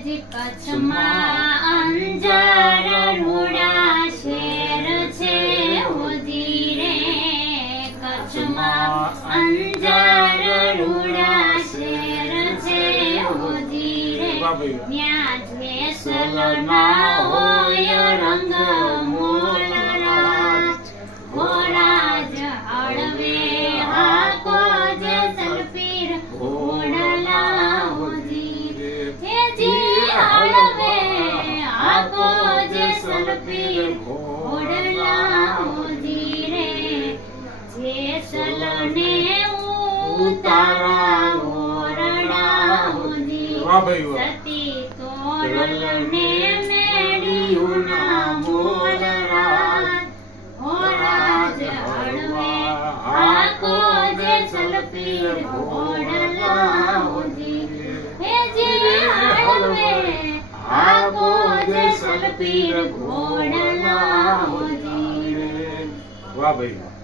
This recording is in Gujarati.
જી કચ્છમાં અંજાર રૂડા શેર છે હોજી રે કચ્છમાં અંજાર રૂડા શેર છે હોજી રે ન્યા જેસલના હોય રંગ મોલરા ઘોડાજ હળવે હાકો જેસલપીર ઘોડલા હોજી હે જી હળવે હાકો જેસલપીર ઘોડલા હોજી રે જેસલને ઉતારા ઓરડા હોજી સતી તોરલને મેળ્યુના મોલરા ઘોડાજ હળવે હાકો જેસલપીર ઘોડલા હોજી હે જી હળવે હાકો જેસલપીર ઘોડલા હોજી વાહ ભાઈ વાહ.